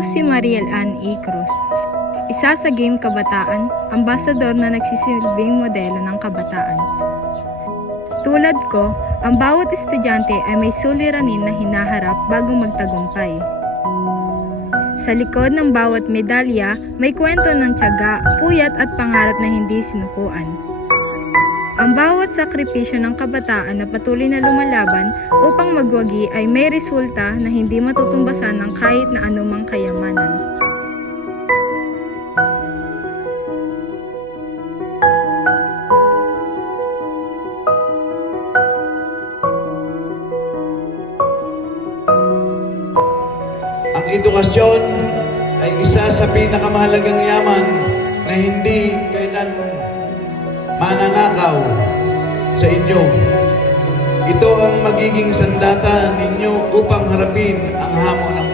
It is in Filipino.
Ako si Mariel Ann E. Cruz, isa sa Game Kabataan, ambasador na nagsisilbing modelo ng kabataan. Tulad ko, ang bawat estudyante ay may suliranin na hinaharap bago magtagumpay. Sa likod ng bawat medalya, may kwento ng tiyaga, puyat at pangarap na hindi sinukuan. Ang bawat sakripisyo ng kabataan na patuloy na lumalaban upang magwagi ay may resulta na hindi matutumbasan ng kahit na anumang kayamanan. Ang edukasyon ay isa sa pinakamahalagang yaman na hindi kailan mananakaw sa inyo. Ito ang magiging sandata ninyo upang harapin ang hamon ng